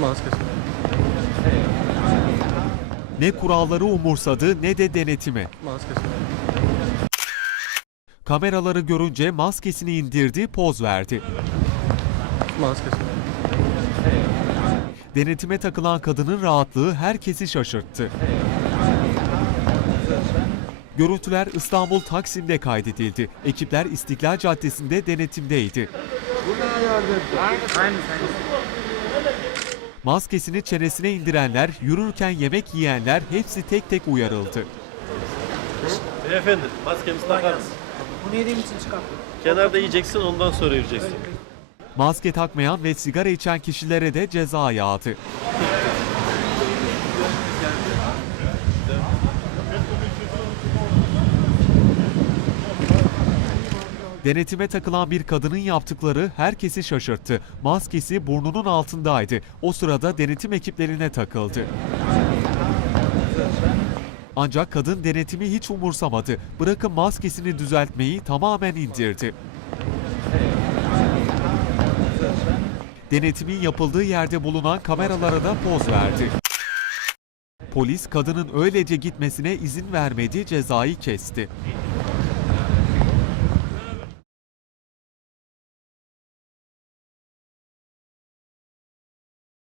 Maskesi. Ne kuralları umursadı ne de denetimi. Maskesi. Kameraları görünce maskesini indirdi, poz verdi. Maskesi. Denetime takılan kadının rahatlığı herkesi şaşırttı. Görüntüler İstanbul Taksim'de kaydedildi. Ekipler İstiklal Caddesi'nde denetimdeydi. Maskesini çenesine indirenler, yürürken yemek yiyenler hepsi tek tek uyarıldı. Beyefendi maskemizi takar mısın? Bunu yediğim için çıkarttım. Kenarda yiyeceksin ondan sonra yürüyeceksin. Maske takmayan ve sigara içen kişilere de ceza yağdı. Denetime takılan bir kadının yaptıkları herkesi şaşırttı. Maskesi burnunun altındaydı. O sırada denetim ekiplerine takıldı. Ancak kadın denetimi hiç umursamadı. Bırakın maskesini düzeltmeyi tamamen indirdi. Denetimin yapıldığı yerde bulunan kameralara da poz verdi. Polis kadının öylece gitmesine izin vermedi, cezayı kesti.